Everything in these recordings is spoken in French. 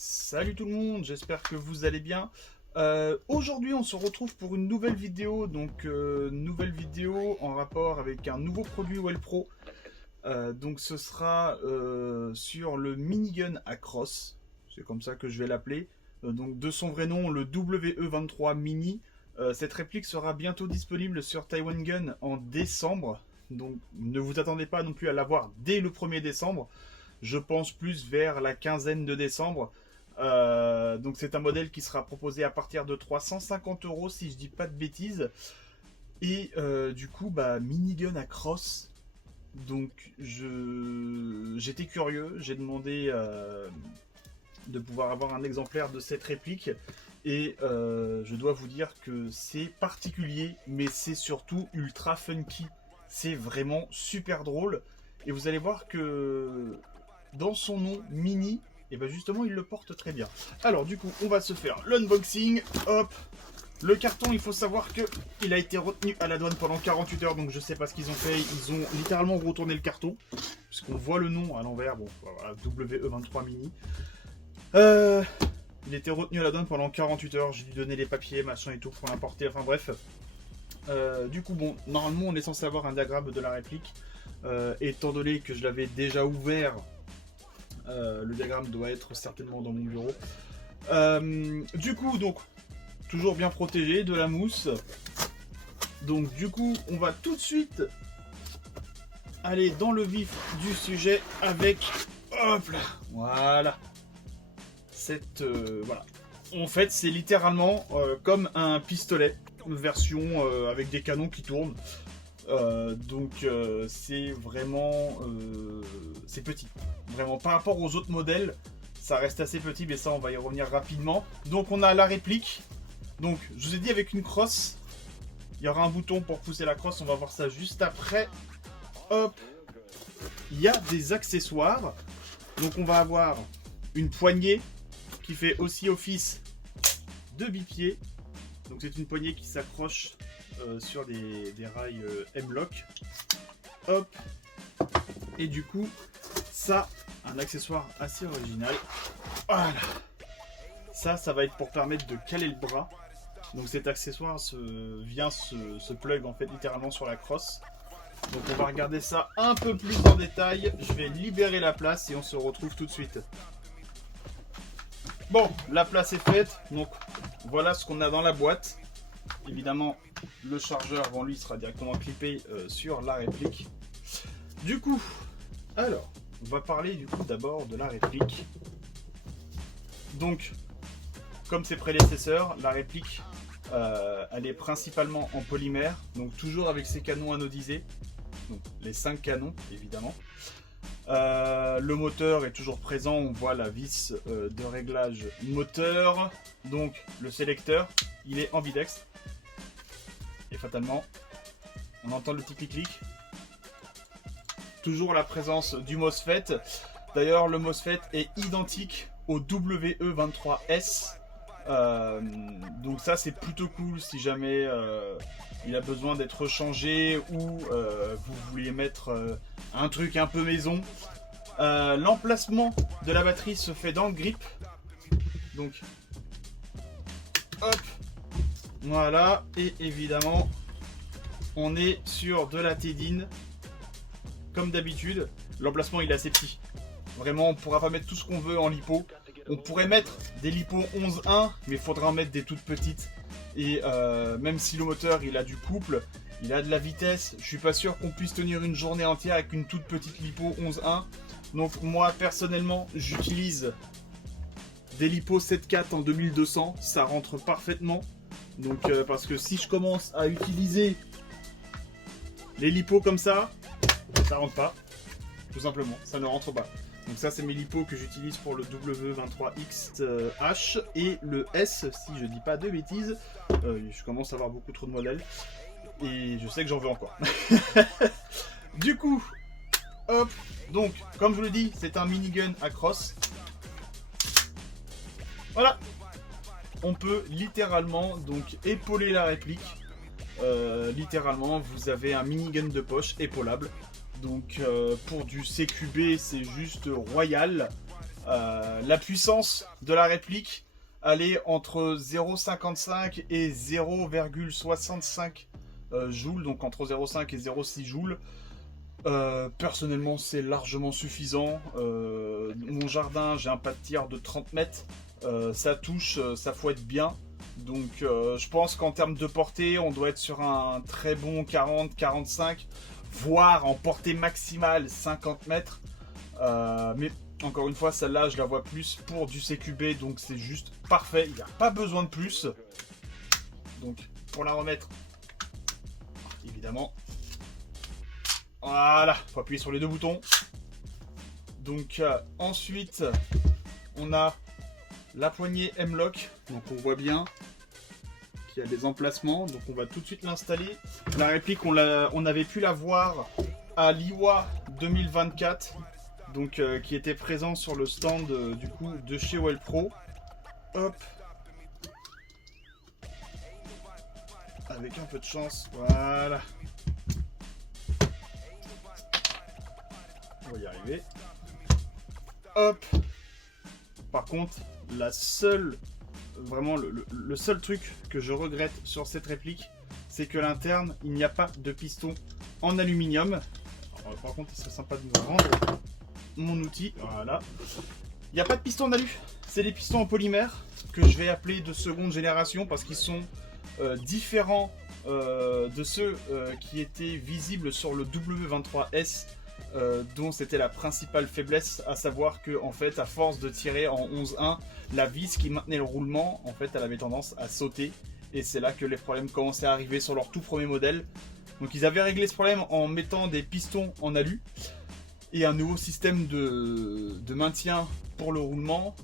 Salut tout le monde, j'espère que vous allez bien. Aujourd'hui on se retrouve pour une nouvelle vidéo, nouvelle vidéo en rapport avec un nouveau produit Wellpro. Donc ce sera sur le minigun à crosse, c'est comme ça que je vais l'appeler. Donc de son vrai nom, le WE23 Mini. Cette réplique sera bientôt disponible sur Taiwan Gun en décembre. Donc ne vous attendez pas non plus à l'avoir dès le 1er décembre. Je pense plus vers la quinzaine de décembre. Donc c'est un modèle qui sera proposé à partir de 350 € si je dis pas de bêtises. Et du coup, minigun à crosse. Donc j'étais curieux, j'ai demandé de pouvoir avoir un exemplaire de cette réplique. Et je dois vous dire que c'est particulier, mais c'est surtout ultra funky. C'est vraiment super drôle. Et vous allez voir que dans son nom, Mini, et bien justement il le porte très bien. Alors du coup on va se faire l'unboxing. Hop. Le carton, il faut savoir que il a été retenu à la douane pendant 48 heures, donc je sais pas ce qu'ils ont fait. Ils ont littéralement retourné le carton, puisqu'on voit le nom à l'envers. Bon voilà, WE23 Mini. Il était retenu à la douane pendant 48 heures. J'ai dû donner les papiers, machin et tout pour l'importer. Enfin bref. Du coup bon, normalement on est censé avoir un diagramme de la réplique. Étant donné que je l'avais déjà ouvert, le diagramme doit être certainement dans mon bureau. Du coup, donc, toujours bien protégé de la mousse. Donc, du coup, on va tout de suite aller dans le vif du sujet avec, hop là, voilà. Voilà. En fait, c'est littéralement comme un pistolet, version avec des canons qui tournent. C'est vraiment c'est petit, vraiment par rapport aux autres modèles ça reste assez petit, mais ça on va y revenir rapidement. Donc on a la réplique, donc je vous ai dit avec une crosse il y aura un bouton pour pousser la crosse, on va voir ça juste après. Hop, il y a des accessoires, donc on va avoir une poignée qui fait aussi office de bipied, donc c'est une poignée qui s'accroche sur des rails M-Lock. Hop. Et du coup, ça, un accessoire assez original. Voilà. Ça va être pour permettre de caler le bras. Donc cet accessoire se plug en fait littéralement sur la crosse. Donc on va regarder ça un peu plus en détail. Je vais libérer la place et on se retrouve tout de suite. Bon, la place est faite. Donc voilà ce qu'on a dans la boîte. Évidemment, le chargeur avant lui sera directement clippé sur la réplique. Du coup, alors, on va parler du coup d'abord de la réplique. Donc, comme ses prédécesseurs, la réplique, elle est principalement en polymère, donc toujours avec ses canons anodisés, donc les 5 canons évidemment. Le moteur est toujours présent, on voit la vis de réglage moteur, donc le sélecteur, il est ambidextre. Et fatalement, on entend le petit clic-clic. Toujours la présence du MOSFET. D'ailleurs, le MOSFET est identique au WE23S. Donc ça, c'est plutôt cool si jamais il a besoin d'être changé ou vous voulez mettre un truc un peu maison. L'emplacement de la batterie se fait dans le grip. Donc, hop. Voilà, et évidemment, on est sur de la Tedin, comme d'habitude. L'emplacement il est assez petit. Vraiment, on ne pourra pas mettre tout ce qu'on veut en lipo. On pourrait mettre des lipo 11.1, mais il faudra en mettre des toutes petites. Et même si le moteur il a du couple, il a de la vitesse, je suis pas sûr qu'on puisse tenir une journée entière avec une toute petite lipo 11.1. Donc moi personnellement, j'utilise des lipo 7.4 en 2200, ça rentre parfaitement. Donc parce que si je commence à utiliser les lipos comme ça rentre pas, tout simplement, ça ne rentre pas. Donc ça c'est mes lipos que j'utilise pour le W23XH et le S, si je dis pas de bêtises. Je commence à avoir beaucoup trop de modèles et je sais que j'en veux encore. Du coup, hop, donc comme je vous le dis, c'est un minigun à crosse. Voilà. On peut littéralement donc épauler la réplique. Littéralement, vous avez un minigun de poche épaulable. Donc pour du CQB, c'est juste royal. La puissance de la réplique, elle est entre 0,55 et 0,65 joules, donc entre 0,5 et 0,6 joules. Personnellement, c'est largement suffisant. Mon jardin, j'ai un pas de tir de 30 mètres. Ça touche, ça fouette bien. Donc je pense qu'en termes de portée, on doit être sur un très bon 40-45, voire en portée maximale 50 mètres. Mais encore une fois, celle-là, je la vois plus pour du CQB, donc c'est juste parfait. Il n'y a pas besoin de plus. Donc pour la remettre, évidemment, voilà, faut appuyer sur les deux boutons. Donc ensuite, on a la poignée M-Lock, donc on voit bien qu'il y a des emplacements, donc on va tout de suite l'installer. La réplique, on avait pu la voir à l'IWA 2024, donc qui était présent sur le stand du coup de chez Wellpro. Hop, avec un peu de chance, voilà. On va y arriver. Hop. Par contre, la seule, vraiment le seul truc que je regrette sur cette réplique, c'est que l'interne, il n'y a pas de piston en aluminium. Alors, par contre, il serait sympa de me rendre mon outil. Voilà. Il n'y a pas de piston en alu. C'est des pistons en polymère que je vais appeler de seconde génération parce qu'ils sont différents de ceux qui étaient visibles sur le W23S. Dont c'était la principale faiblesse, à savoir que en fait, à force de tirer en 11-1, la vis qui maintenait le roulement, en fait, elle avait tendance à sauter, et c'est là que les problèmes commençaient à arriver sur leur tout premier modèle. Donc ils avaient réglé ce problème en mettant des pistons en alu et un nouveau système de maintien pour le roulement,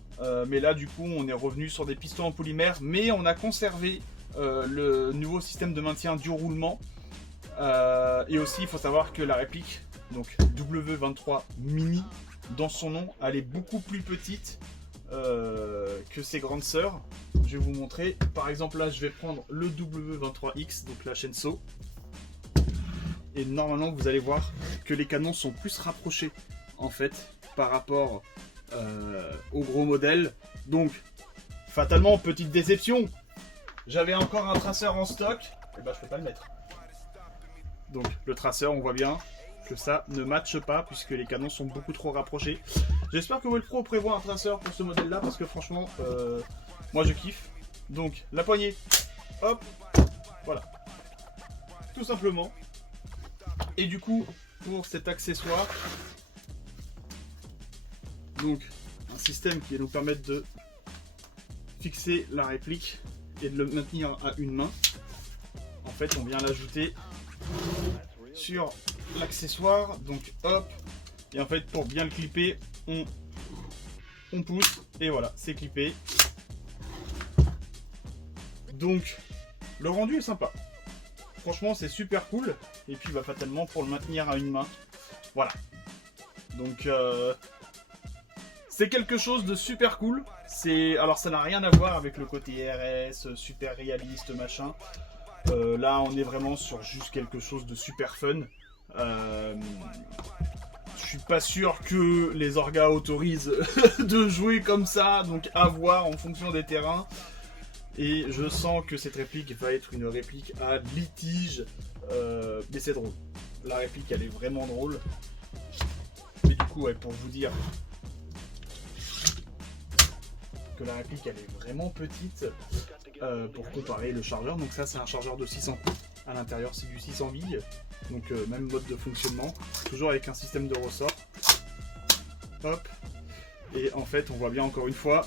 mais là du coup on est revenu sur des pistons en polymère, mais on a conservé le nouveau système de maintien du roulement, et aussi il faut savoir que la réplique, donc W23 Mini, dans son nom, elle est beaucoup plus petite que ses grandes sœurs. Je vais vous montrer. Par exemple, là, je vais prendre le W23X, donc la Shenso. Et normalement, vous allez voir que les canons sont plus rapprochés, en fait, par rapport au gros modèle. Donc, fatalement, petite déception. J'avais encore un traceur en stock. Et bah, je peux pas le mettre. Donc, le traceur, on voit bien que ça ne matche pas puisque les canons sont beaucoup trop rapprochés. J'espère que Wellpro prévoit un traceur pour ce modèle là parce que franchement moi je kiffe. Donc la poignée, hop, voilà, tout simplement. Et du coup pour cet accessoire, donc un système qui va nous permettre de fixer la réplique et de le maintenir à une main. En fait on vient l'ajouter sur l'accessoire, donc hop, et en fait pour bien le clipper on pousse et voilà, c'est clippé. Donc le rendu est sympa, franchement c'est super cool, et puis bah fatalement pour le maintenir à une main, voilà, donc c'est quelque chose de super cool. Alors ça n'a rien à voir avec le côté RS super réaliste machin. Là on est vraiment sur juste quelque chose de super fun. Je suis pas sûr que les orgas autorisent de jouer comme ça, donc à voir en fonction des terrains. Et je sens que cette réplique va être une réplique à litige, mais c'est drôle. La réplique elle est vraiment drôle. Mais du coup ouais, pour vous dire que la réplique elle est vraiment petite, pour comparer le chargeur, donc ça c'est un chargeur de 600 coups, à l'intérieur c'est du 600 billes, donc même mode de fonctionnement, toujours avec un système de ressort. Hop, et en fait on voit bien encore une fois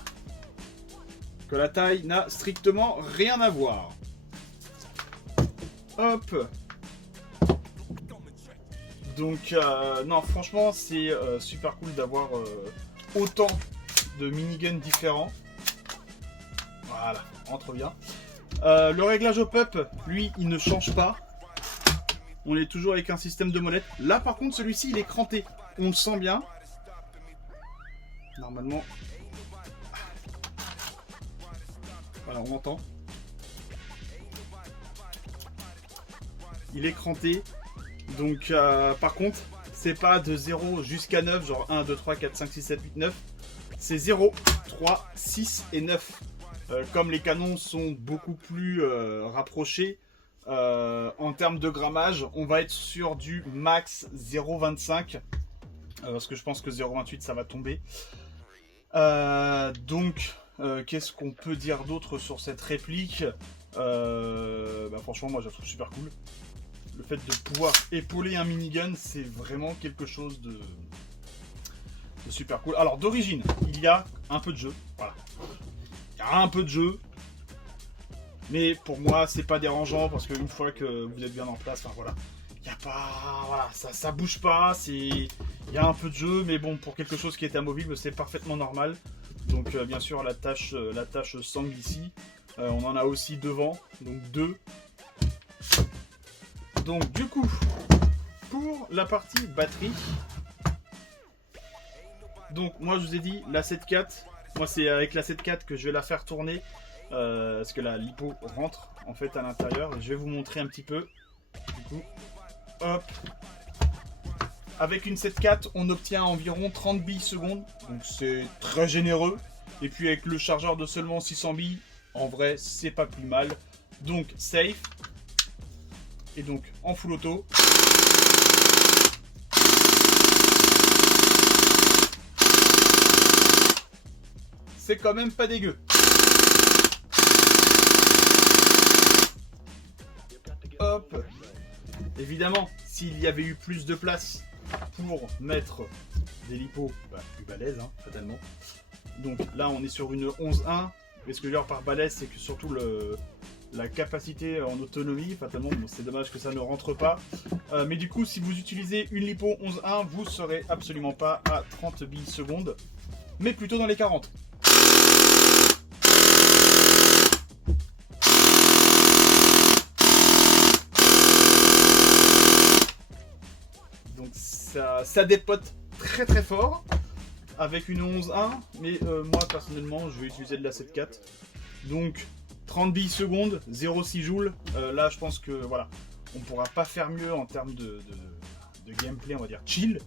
que la taille n'a strictement rien à voir. Hop, donc non franchement c'est super cool d'avoir autant de miniguns différents. Voilà, rentre bien. Le réglage au pop, lui, il ne change pas. On est toujours avec un système de molette. Là, par contre, celui-ci, il est cranté. On le sent bien. Normalement. Voilà, on entend. Il est cranté. Donc, par contre, c'est pas de 0 jusqu'à 9, genre 1, 2, 3, 4, 5, 6, 7, 8, 9. c'est 0, 3, 6 et 9. Comme les canons sont beaucoup plus rapprochés en termes de grammage, on va être sur du max 0,25 parce que je pense que 0,28 ça va tomber. Donc, qu'est-ce qu'on peut dire d'autre sur cette réplique? Franchement, moi je la trouve super cool. Le fait de pouvoir épauler un minigun, c'est vraiment quelque chose de super cool. Alors d'origine, il y a un peu de jeu, voilà. Il y a un peu de jeu, mais pour moi c'est pas dérangeant parce qu'une fois que vous êtes bien en place, enfin voilà, il y a pas, voilà, ça bouge pas, il y a un peu de jeu, mais bon, pour quelque chose qui est amovible, c'est parfaitement normal. Donc bien sûr la tâche sangle ici, on en a aussi devant, donc 2. Donc du coup, pour la partie batterie, donc moi je vous ai dit la 7.4, moi c'est avec la 7.4 que je vais la faire tourner, parce que la lipo rentre en fait à l'intérieur, et je vais vous montrer un petit peu. Du coup, hop, avec une 7.4 on obtient environ 30 billes secondes, donc c'est très généreux, et puis avec le chargeur de seulement 600 billes, en vrai c'est pas plus mal. Donc safe, et donc en full auto. C'est quand même pas dégueu. Hop. Évidemment, s'il y avait eu plus de place pour mettre des lipos plus balèzes, hein, fatalement. Donc là, on est sur une 11.1. Mais ce que je veux dire par balèze, c'est que surtout la capacité en autonomie, fatalement, bon, c'est dommage que ça ne rentre pas. Mais du coup, si vous utilisez une lipo 11.1, vous serez absolument pas à 30 billes secondes, mais plutôt dans les 40. Donc ça dépote très très fort avec une 11.1, mais moi personnellement je vais utiliser de la 7.4. Donc 30 billes secondes, 0,6 joules. Là je pense que voilà, on pourra pas faire mieux en termes de gameplay, on va dire chill.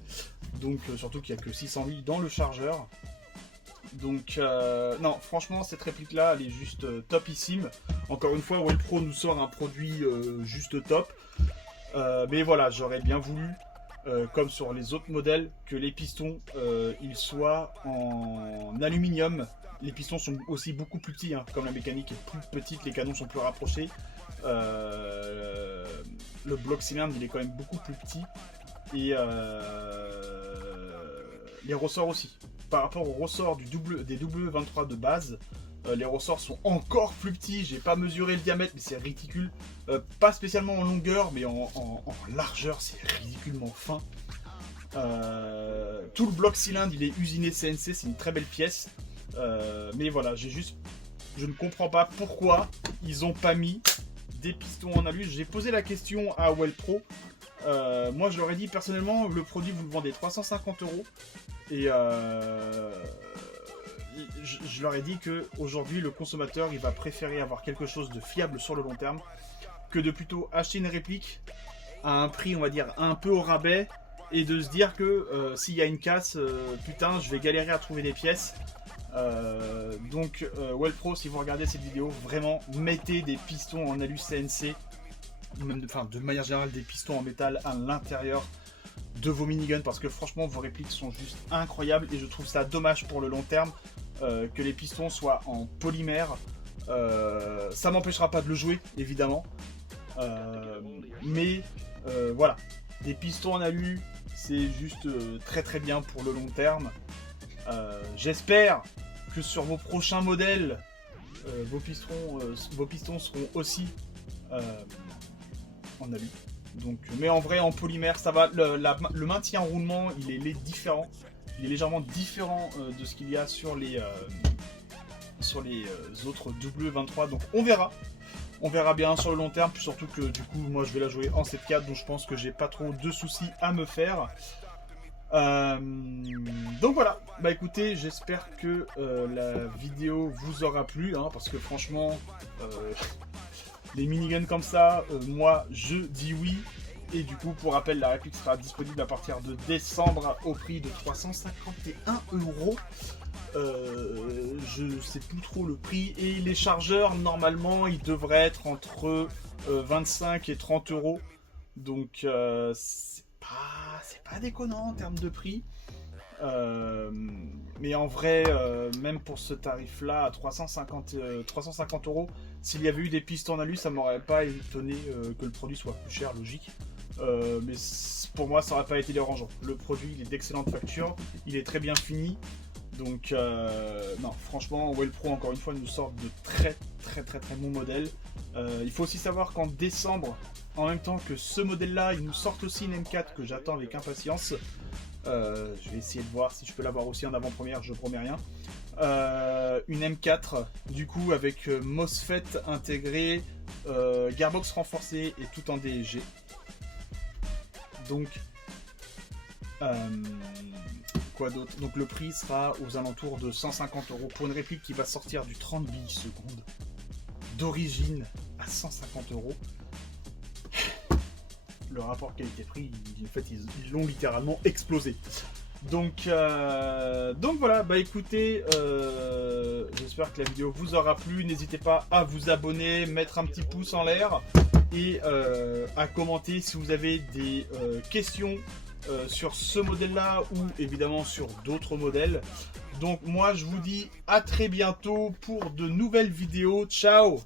Donc surtout qu'il n'y a que 600 billes dans le chargeur. Donc non, franchement cette réplique là elle est juste topissime. Encore une fois, Wellpro nous sort un produit juste top. Mais voilà, j'aurais bien voulu, comme sur les autres modèles, que les pistons ils soient en aluminium. Les pistons sont aussi beaucoup plus petits, hein. Comme la mécanique est plus petite, les canons sont plus rapprochés. Le bloc cylindre il est quand même beaucoup plus petit. Et les ressorts aussi. Par rapport aux ressorts des W23 de base, les ressorts sont encore plus petits. J'ai pas mesuré le diamètre, mais c'est ridicule. Pas spécialement en longueur, mais en largeur, c'est ridiculement fin. Tout le bloc cylindre, il est usiné CNC, c'est une très belle pièce. Mais voilà, je ne comprends pas pourquoi ils ont pas mis des pistons en alu. J'ai posé la question à Wellpro. Moi, je leur ai dit personnellement, le produit vous le vendez 350 €. Et je leur ai dit que aujourd'hui le consommateur il va préférer avoir quelque chose de fiable sur le long terme que de plutôt acheter une réplique à un prix on va dire un peu au rabais et de se dire que s'il y a une casse, putain je vais galérer à trouver des pièces. Donc Wellpro, si vous regardez cette vidéo, vraiment mettez des pistons en alu CNC, même de manière générale des pistons en métal à l'intérieur de vos miniguns, parce que franchement vos répliques sont juste incroyables et je trouve ça dommage pour le long terme que les pistons soient en polymère. Ça m'empêchera pas de le jouer évidemment, mais voilà, des pistons en alu c'est juste très très bien pour le long terme. J'espère que sur vos prochains modèles vos pistons seront aussi en alu. Donc, mais en vrai en polymère ça va, le maintien en roulement il est différent, il est légèrement différent de ce qu'il y a sur les autres W23, donc on verra bien sur le long terme, puis surtout que du coup moi je vais la jouer en 7.4, donc je pense que j'ai pas trop de soucis à me faire. Donc voilà, bah écoutez, j'espère que la vidéo vous aura plu, hein, parce que franchement les miniguns comme ça, moi je dis oui. Et du coup, pour rappel, la réplique sera disponible à partir de décembre au prix de 351 €. Je sais plus trop le prix. Et les chargeurs, normalement, ils devraient être entre 25 et 30 €. Donc, c'est pas déconnant en termes de prix. Mais en vrai, même pour ce tarif-là, à 350 €, s'il y avait eu des pistes en alu, ça m'aurait pas étonné que le produit soit plus cher, logique. Mais pour moi, ça n'aurait pas été dérangeant. Le produit, il est d'excellente facture, il est très bien fini. Donc, non, franchement, Wellpro, encore une fois, nous sort de très bons modèles. Il faut aussi savoir qu'en décembre, en même temps que ce modèle-là, ils nous sortent aussi une M4 que j'attends avec impatience. Je vais essayer de voir si je peux l'avoir aussi en avant-première, je promets rien. Une M4, du coup, avec MOSFET intégré, Gearbox renforcée et tout en DSG. Donc, quoi d'autre? Donc le prix sera aux alentours de 150 € pour une réplique qui va sortir du 30 billes secondes d'origine à 150 €. Le rapport qualité-prix, en fait, ils l'ont littéralement explosé. Donc voilà, bah écoutez, j'espère que la vidéo vous aura plu. N'hésitez pas à vous abonner, mettre un petit pouce en l'air et à commenter si vous avez des questions sur ce modèle-là ou évidemment sur d'autres modèles. Donc moi, je vous dis à très bientôt pour de nouvelles vidéos. Ciao!